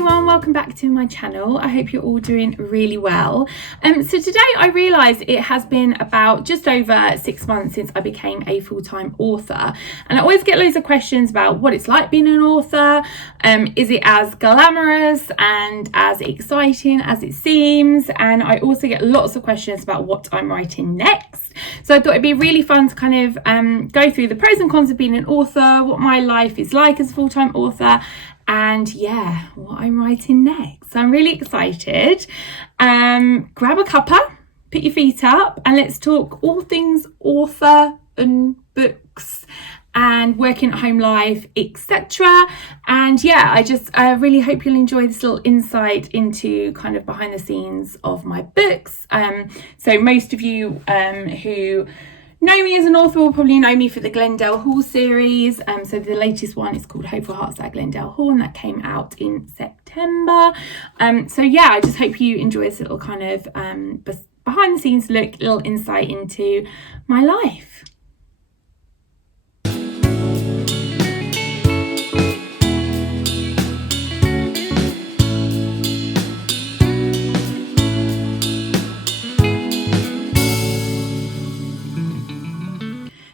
everyone, welcome back to my channel. I hope you're all doing really well. So today I realised it has been about just over 6 months since I became a full-time author, and I always get loads of questions about what it's like being an author. Is it as glamorous and as exciting as it seems? And I also get lots of questions about what I'm writing next. So I thought it'd be really fun to kind of go through the pros and cons of being an author, what my life is like as a full-time author, and yeah, what I'm writing next. So I'm really excited. Grab a cuppa, put your feet up, and let's talk all things author and books and working at home life, etc. And yeah, I just really hope you'll enjoy this little insight into kind of behind the scenes of my books. So most of you who know me as an author will probably know me for the Glendale Hall series. So the latest one is called Hopeful Hearts at Glendale Hall, and that came out in September. So yeah, I just hope you enjoy this little kind of behind the scenes look, little insight into my life.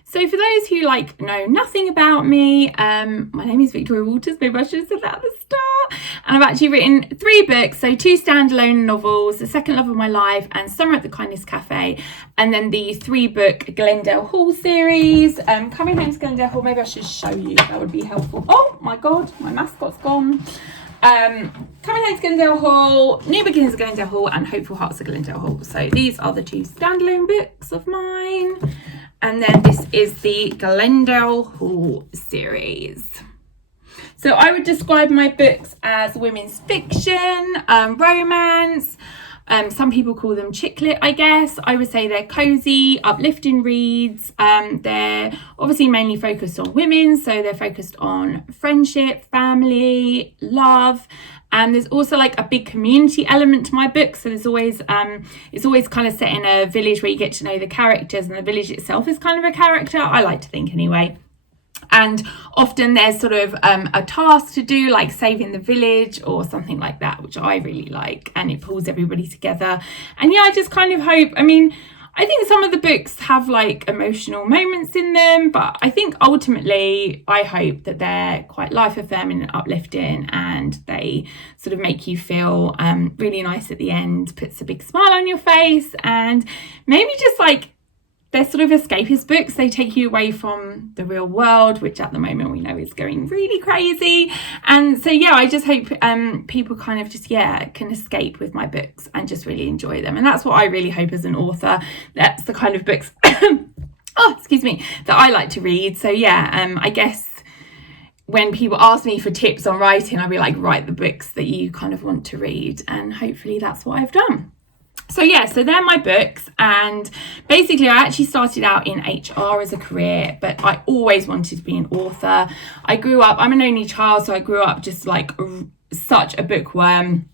So for those who know nothing about me, my name is Victoria Walters. Maybe I should have said that at the start. And I've actually written 3 books, so 2 standalone novels, The Second Love of My Life and Summer at the Kindness Cafe, and then the 3-book Glendale Hall series. Coming Home to Glendale Hall, maybe I should show you, that would be helpful. Oh my God, my mascot's gone. Coming Home to Glendale Hall, New Beginnings of Glendale Hall, and Hopeful Hearts of Glendale Hall. So these are the 2 standalone books of mine. And then this is the Glendale Hall series. So I would describe my books as women's fiction, romance. Some people call them chick lit, I guess. I would say they're cozy, uplifting reads. They're obviously mainly focused on women, so they're focused on friendship, family, love. And there's also a big community element to my book. So there's always, it's always kind of set in a village where you get to know the characters, and the village itself is kind of a character, I like to think anyway. And often there's sort of a task to do, like saving the village or something like that, which I really like, and it pulls everybody together. And yeah, I just kind of hope, I think some of the books have emotional moments in them, but I think ultimately I hope that they're quite life affirming and uplifting, and they sort of make you feel really nice at the end, puts a big smile on your face, and maybe just they're sort of escapist books. They take you away from the real world, which at the moment we know is going really crazy. And so yeah, I just hope people kind of just can escape with my books and just really enjoy them. And that's what I really hope as an author. That's the kind of books that I like to read. So yeah, I guess when people ask me for tips on writing, I'll be like, write the books that you kind of want to read, and hopefully that's what I've done. So yeah, so they're my books, and basically I actually started out in HR as a career, but I always wanted to be an author. I'm an only child, so I grew up just such a bookworm.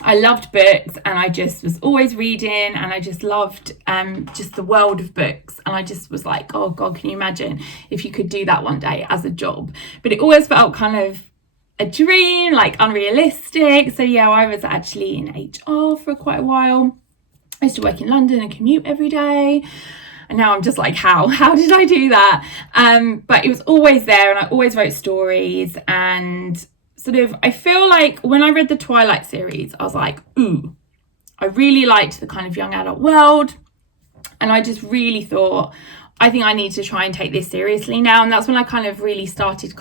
I loved books, and I just was always reading, and I just loved just the world of books, and I just was like, oh God, can you imagine if you could do that one day as a job? But it always felt kind of a dream, unrealistic. So yeah, I was actually in HR for quite a while. I used to work in London and commute every day. And now I'm just like, how did I do that? But it was always there, and I always wrote stories. And sort of, I feel like when I read the Twilight series, I was like, ooh, I really liked the kind of young adult world. And I just really thought, I think I need to try and take this seriously now. And that's when I kind of really started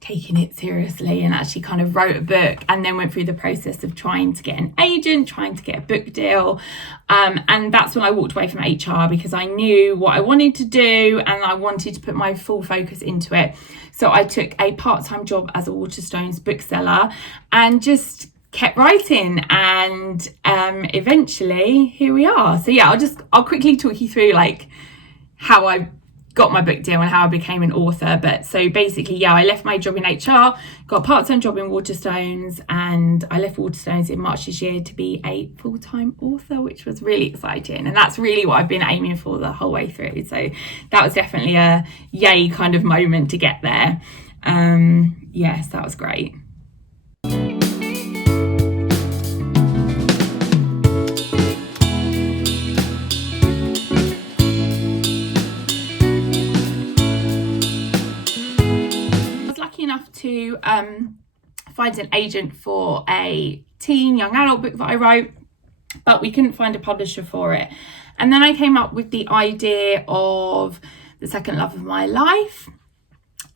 taking it seriously, and actually kind of wrote a book, and then went through the process of trying to get an agent, trying to get a book deal. And that's when I walked away from HR, because I knew what I wanted to do, and I wanted to put my full focus into it. So I took a part-time job as a Waterstones bookseller and just kept writing, and eventually here we are. So yeah, I'll quickly talk you through how I got my book deal and how I became an author. But so basically, yeah, I left my job in HR, got a part-time job in Waterstones, and I left Waterstones in March this year to be a full-time author, which was really exciting. And that's really what I've been aiming for the whole way through. So that was definitely a yay kind of moment to get there. Yes, that was great. find an agent for a teen young adult book that I wrote, but we couldn't find a publisher for it. And then I came up with the idea of The Second Love of My Life.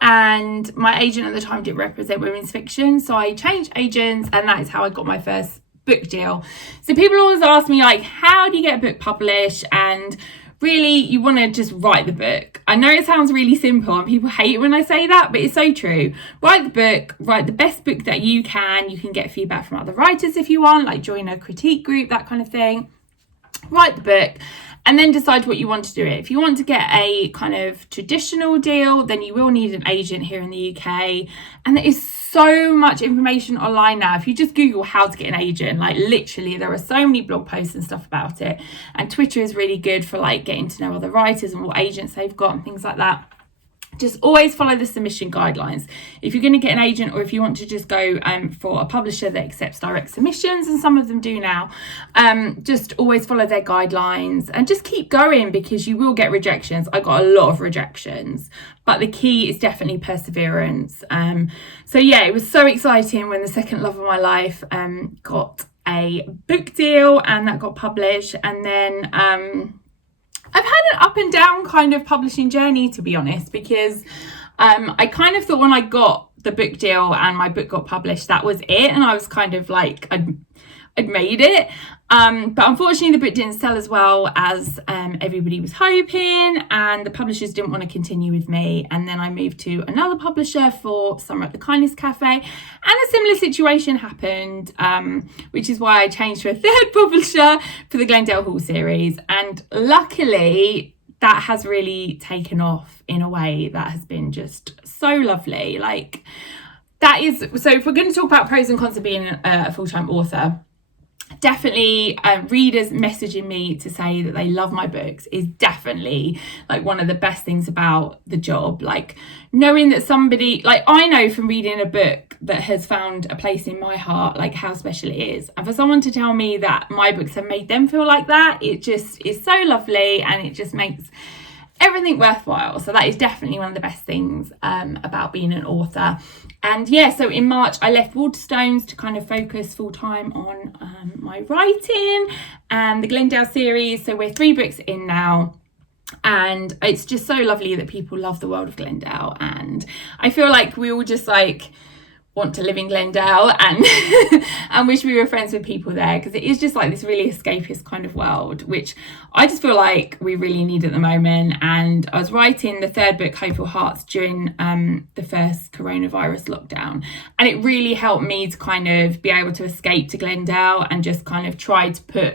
And my agent at the time didn't represent women's fiction, so I changed agents, and that is how I got my first book deal. So people always ask me, like, how do you get a book published? And really, you want to just write the book. I know it sounds really simple and people hate it when I say that, but it's so true. Write the book, write the best book that you can. You can get feedback from other writers if you want, like join a critique group, that kind of thing. Write the book and then decide what you want to do it. If you want to get a kind of traditional deal, then you will need an agent here in the UK. And there is so much information online now. If you just Google how to get an agent, like literally there are so many blog posts and stuff about it. And Twitter is really good for like getting to know other writers and what agents they've got and things like that. Just always follow the submission guidelines. If you're going to get an agent, or if you want to just go for a publisher that accepts direct submissions, and some of them do now, just always follow their guidelines and just keep going, because you will get rejections. I got a lot of rejections, but the key is definitely perseverance. So yeah, it was so exciting when The Second Love of My Life got a book deal and that got published. And then I've had an up and down kind of publishing journey, to be honest, because I kind of thought when I got the book deal and my book got published, that was it. And I was kind of like, I'd made it. But unfortunately, the book didn't sell as well as everybody was hoping, and the publishers didn't want to continue with me. And then I moved to another publisher for Summer at the Kindness Cafe, and a similar situation happened, which is why I changed to a third publisher for the Glendale Hall series. And luckily, that has really taken off in a way that has been just so lovely. Like, that is, so if we're going to talk about pros and cons of being a full-time author, definitely readers messaging me to say that they love my books is definitely like one of the best things about the job. Like knowing that somebody, like I know from reading a book that has found a place in my heart, like how special it is. And for someone to tell me that my books have made them feel like that, it just is so lovely, and it just makes everything worthwhile. So that is definitely one of the best things about being an author. And yeah, so in March I left Waterstones to kind of focus full time on my writing and the Glendale series. So we're 3 books in now, and it's just so lovely that people love the world of Glendale, and I feel like we all just like want to live in Glendale and and wish we were friends with people there, because it is just like this really escapist kind of world, which I just feel like we really need at the moment. And I was writing the 3rd book, Hopeful Hearts, during the first coronavirus lockdown, and it really helped me to kind of be able to escape to Glendale and just kind of try to put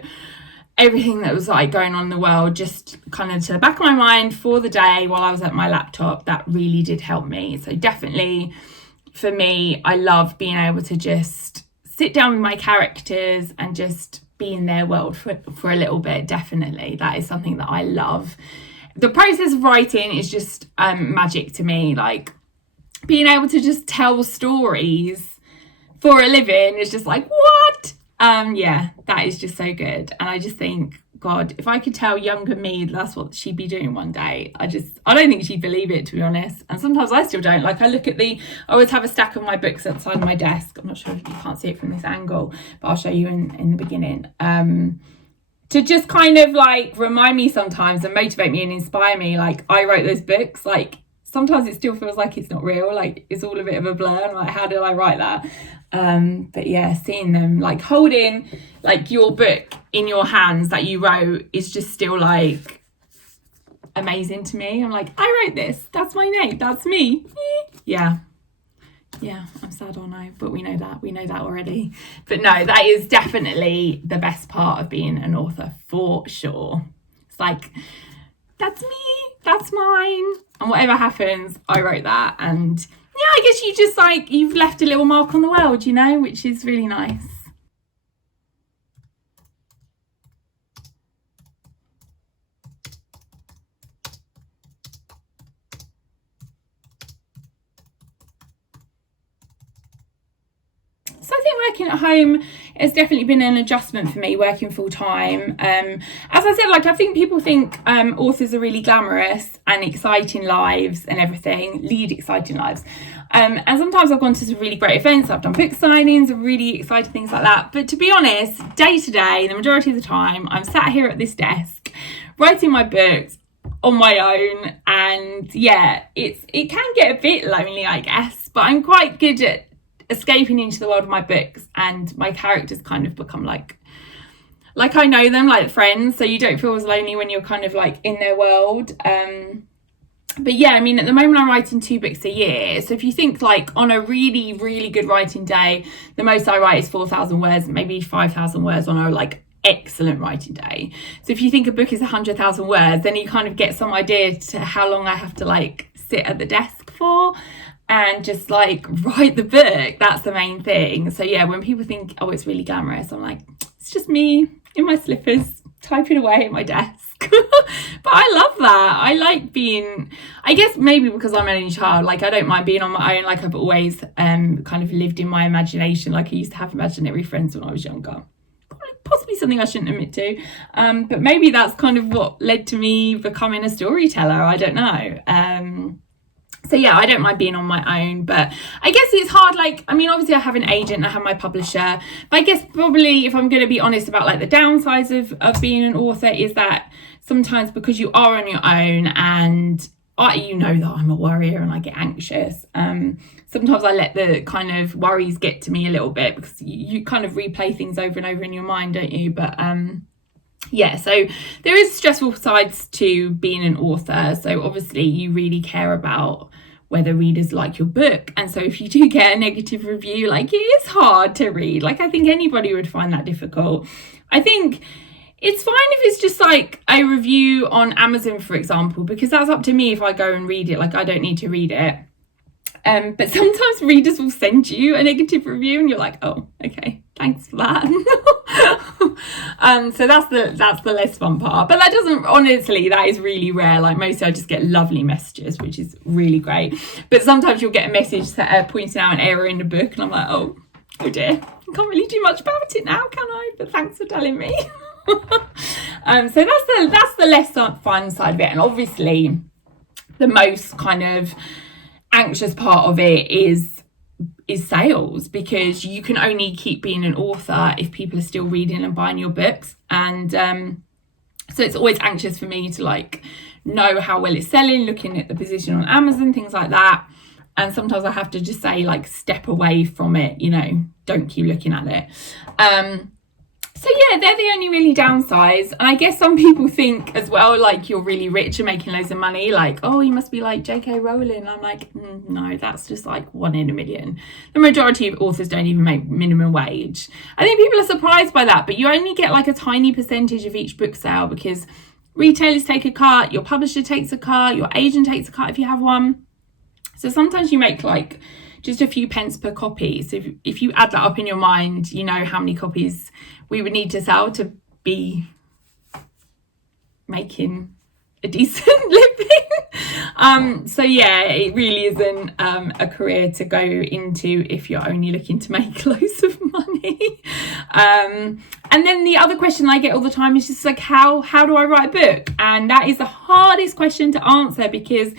everything that was like going on in the world just kind of to the back of my mind for the day while I was at my laptop. That really did help me. So definitely for me, I love being able to just sit down with my characters and just be in their world for a little bit. Definitely, that is something that I love. The process of writing is just magic to me. Like being able to just tell stories for a living is just like, what? Yeah, that is just so good. And I just think, God, if I could tell younger me that's what she'd be doing one day, I don't think she'd believe it, to be honest. And sometimes I still don't. Like I look at I always have a stack of my books outside my desk. I'm not sure if you can't see it from this angle, but I'll show you in the beginning. To just kind of like remind me sometimes and motivate me and inspire me. Like I wrote those books, like sometimes it still feels like it's not real. Like it's all a bit of a blur. I'm like, how did I write that? But yeah, seeing them, like holding like your book in your hands that you wrote is just still like amazing to me. I'm like, I wrote this, that's my name, that's me. Yeah, I'm sad, aren't I? But we know that already. But no, that is definitely the best part of being an author for sure. It's like, that's me, that's mine, and whatever happens, I wrote that. And yeah, I guess you just like, you've left a little mark on the world, you know, which is really nice. So I think working at home has definitely been an adjustment for me, working full time. As I said, like, I think people think authors are really glamorous and exciting lives and everything, lead exciting lives. And sometimes I've gone to some really great events, I've done book signings and really exciting things like that. But to be honest, day to day, the majority of the time, I'm sat here at this desk writing my books on my own, and yeah, it can get a bit lonely, I guess, but I'm quite good at escaping into the world of my books, and my characters kind of become like I know them, like friends, so you don't feel as lonely when you're kind of like in their world. But yeah, I mean, at the moment I'm writing 2 books a year, so if you think like on a really, really good writing day, the most I write is 4,000 words, maybe 5,000 words on a like excellent writing day. So if you think a book is 100,000 words, then you kind of get some idea to how long I have to like sit at the desk for and just like write the book. That's the main thing. So yeah, when people think, oh, it's really glamorous, I'm like, it's just me in my slippers typing away at my desk. But I love that. I like being, I guess maybe because I'm an only child, like I don't mind being on my own. Like I've always kind of lived in my imagination. Like I used to have imaginary friends when I was younger. Possibly something I shouldn't admit to, but maybe that's kind of what led to me becoming a storyteller. I don't know. So yeah, I don't mind being on my own, but I guess it's hard. Like, I mean, obviously I have an agent, I have my publisher, but I guess probably if I'm going to be honest about like the downsides of being an author is that sometimes because you are on your own, and you know that I'm a worrier and I get anxious, sometimes I let the kind of worries get to me a little bit, because you kind of replay things over and over in your mind, don't you? But yeah, so there is stressful sides to being an author. So obviously you really care about whether readers like your book. And so if you do get a negative review, like, it is hard to read. Like, I think anybody would find that difficult. I think it's fine if it's just like a review on Amazon, for example, because that's up to me if I go and read it. Like, I don't need to read it. But sometimes readers will send you a negative review and you're like, oh, okay, thanks for that. So that's the less fun part. But that doesn't, honestly, that is really rare. Like, mostly I just get lovely messages, which is really great. But sometimes you'll get a message pointing out an error in the book, and I'm like, oh dear, I can't really do much about it now, can I? But thanks for telling me. So that's the less fun side of it. And obviously the most kind of anxious part of it is sales, because you can only keep being an author if people are still reading and buying your books. And so it's always anxious for me to like know how well it's selling, looking at the position on Amazon, things like that. And sometimes I have to just say, like, step away from it, you know, don't keep looking at it. So yeah, they're the only really downsides. And I guess some people think as well, like, you're really rich and making loads of money, like, oh, you must be like J.K. Rowling. I'm like, no, that's just like 1 in a million. The majority of authors don't even make minimum wage. I think people are surprised by that, but you only get like a tiny percentage of each book sale, because retailers take a cut, your publisher takes a cut, your agent takes a cut if you have one. So sometimes you make like just a few pence per copy. So if you add that up in your mind, you know how many copies we would need to sell to be making a decent living. So yeah, it really isn't a career to go into if you're only looking to make loads of money. And then the other question I get all the time is just like, how do I write a book? And that is the hardest question to answer, because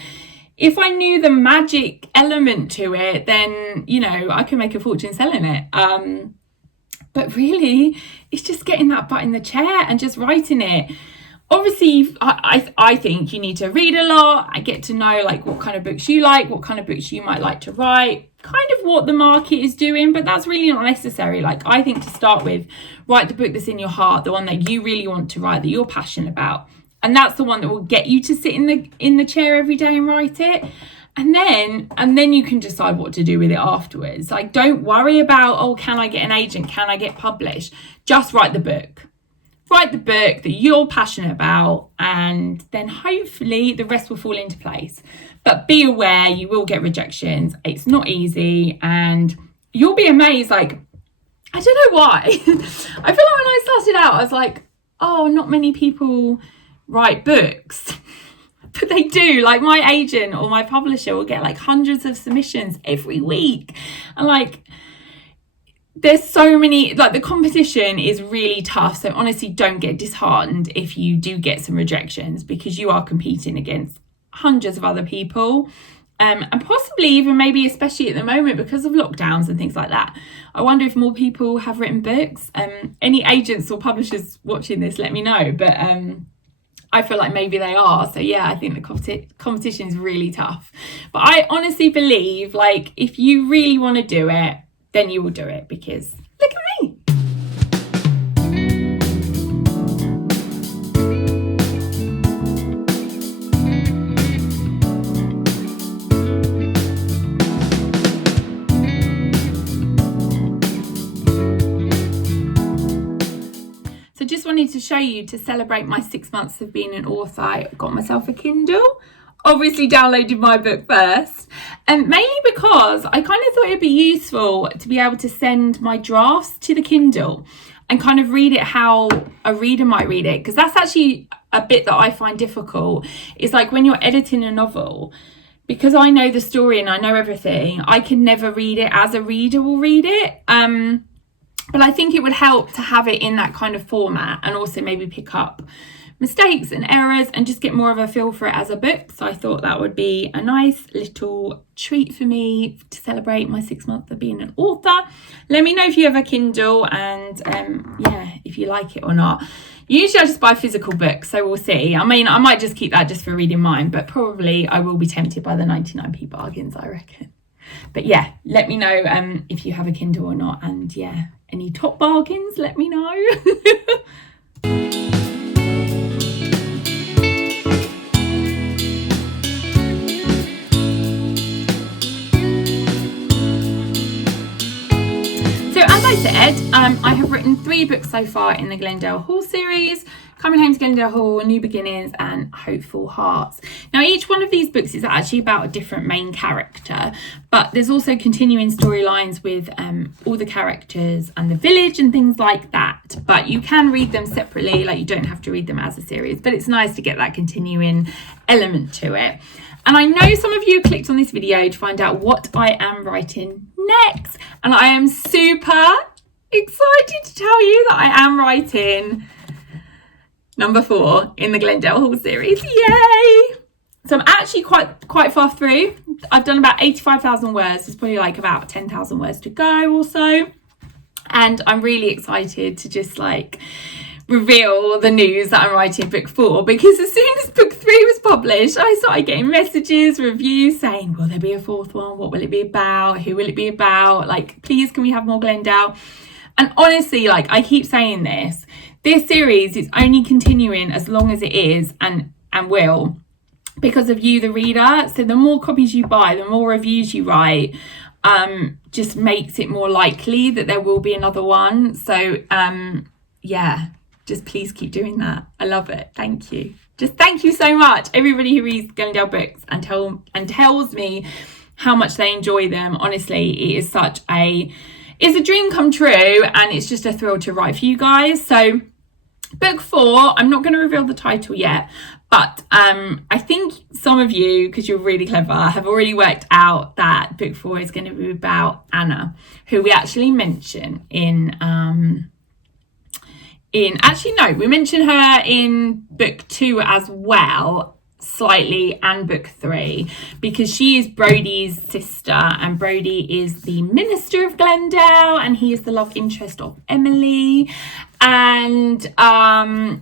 if I knew the magic element to it, then, you know, I could make a fortune selling it. But really, it's just getting that butt in the chair and just writing it. Obviously, I think you need to read a lot. I get to know like what kind of books you like, what kind of books you might like to write, kind of what the market is doing, but that's really not necessary. Like, I think to start with, write the book that's in your heart, the one that you really want to write, that you're passionate about. And that's the one that will get you to sit in the chair every day and write it. And then you can decide what to do with it afterwards. Like, don't worry about, oh, can I get an agent? Can I get published? Just write the book. Write the book that you're passionate about, and then hopefully the rest will fall into place. But be aware, you will get rejections. It's not easy, and you'll be amazed. Like, I don't know why. I feel like when I started out, I was like, oh, not many people write books. But they do. Like, my agent or my publisher will get like hundreds of submissions every week. And like, there's so many, like, the competition is really tough. So honestly, don't get disheartened if you do get some rejections, because you are competing against hundreds of other people. And possibly even maybe, especially at the moment, because of lockdowns and things like that, I wonder if more people have written books. Any agents or publishers watching this, let me know. But I feel like maybe they are. So yeah, I think the competition is really tough. But I honestly believe, like, if you really want to do it, then you will do it, because look at me. So just wanted to show you, to celebrate my 6 months of being an author, I got myself a Kindle. Obviously downloaded my book first, and mainly because I kind of thought it'd be useful to be able to send my drafts to the Kindle and kind of read it how a reader might read it, because that's actually a bit that I find difficult. It's like when you're editing a novel, because I know the story and I know everything, I can never read it as a reader will read it. But I think it would help to have it in that kind of format, and also maybe pick up mistakes and errors and just get more of a feel for it as a book. So I thought that would be a nice little treat for me to celebrate my 6 months of being an author. Let me know if you have a Kindle, and yeah, if you like it or not. Usually I just buy physical books, so we'll see. I mean, I might just keep that just for reading mine, but probably I will be tempted by the 99p bargains, I reckon. But yeah, let me know if you have a Kindle or not, and yeah, any top bargains, let me know. As I said, I have written 3 books so far in the Glendale Hall series: Coming Home to Glendale Hall, New Beginnings, and Hopeful Hearts. Now, each one of these books is actually about a different main character, but there's also continuing storylines with all the characters and the village and things like that. But you can read them separately, like you don't have to read them as a series, but it's nice to get that continuing element to it. And I know some of you clicked on this video to find out what I am writing next, and I am super excited to tell you that I am writing number 4 in the Glendale Hall series. Yay! So I'm actually quite far through. I've done about 85,000 words. There's probably like about 10,000 words to go or so, and I'm really excited to just like reveal the news that I'm writing book 4, because as soon as book 3 was published, I started getting messages, reviews saying, will there be a 4th one? What will it be about? Who will it be about? Like, please, can we have more Glendale? And honestly, like, I keep saying this series is only continuing as long as it is and will, because of you, the reader. So the more copies you buy, the more reviews you write, just makes it more likely that there will be another one. So yeah, just please keep doing that. I love it. Thank you. Just thank you so much, everybody who reads Glendale books and tells me how much they enjoy them. Honestly, it is it's a dream come true, and it's just a thrill to write for you guys. So book 4, I'm not going to reveal the title yet, but I think some of you, because you're really clever, have already worked out that book 4 is going to be about Anna, who we actually mention we mention her in book 2 as well, slightly, and book 3, because she is Brodie's sister, and Brodie is the minister of Glendale, and he is the love interest of Emily. And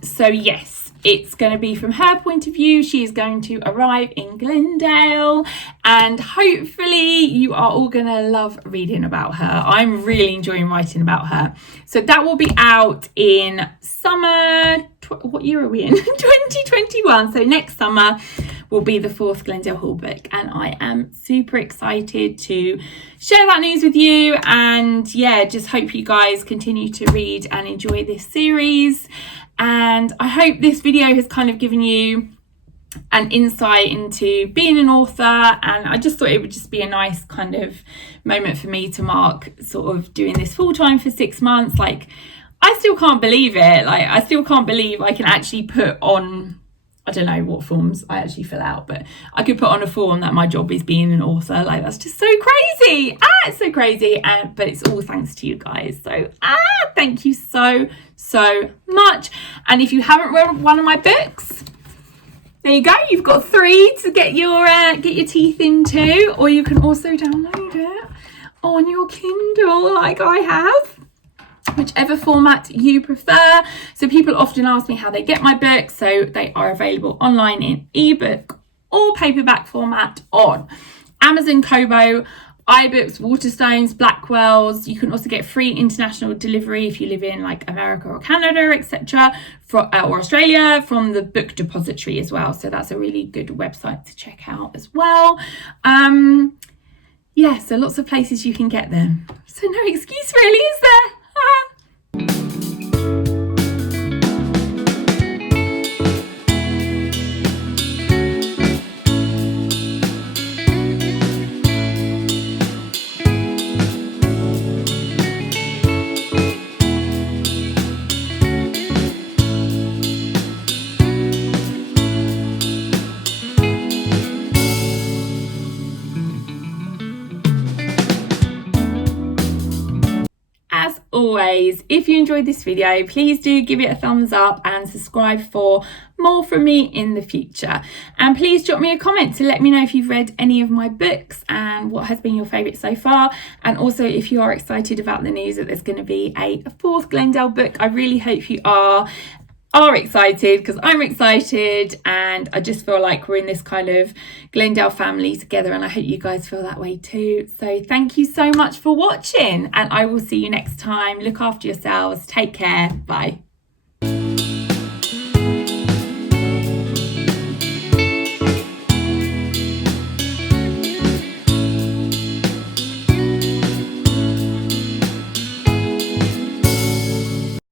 so yes, it's going to be from her point of view. She is going to arrive in Glendale, and hopefully you are all going to love reading about her. I'm really enjoying writing about her. So that will be out in summer. What year are we in? 2021. So next summer will be the 4th Glendale Hall book, and I am super excited to share that news with you. And yeah, just hope you guys continue to read and enjoy this series. And I hope this video has kind of given you an insight into being an author, and I just thought it would just be a nice kind of moment for me to mark sort of doing this full time for 6 months. Like, I still can't believe it. Like, I still can't believe I can actually put on I don't know what forms I actually fill out, but I could put on a form that my job is being an author. Like, that's just so crazy. It's so crazy. But it's all thanks to you guys. So thank you so much. And if you haven't read one of my books, there you go. You've got 3 to get your teeth into, or you can also download it on your Kindle like I have, whichever format you prefer. So people often ask me how they get my books. So they are available online in ebook or paperback format on Amazon, Kobo, iBooks, Waterstones, Blackwells. You can also get free international delivery if you live in like America or Canada, etc., or Australia, from the Book Depository as well. So that's a really good website to check out as well. So lots of places you can get them. So no excuse really, is there? As always, if you enjoyed this video, please do give it a thumbs up and subscribe for more from me in the future. And please drop me a comment to let me know if you've read any of my books and what has been your favourite so far. And also if you are excited about the news that there's going to be a 4th Glendale book. I really hope you are excited, because I'm excited, and I just feel like we're in this kind of Glendale family together, and I hope you guys feel that way too. So thank you so much for watching, and I will see you next time. Look after yourselves. Take care. Bye.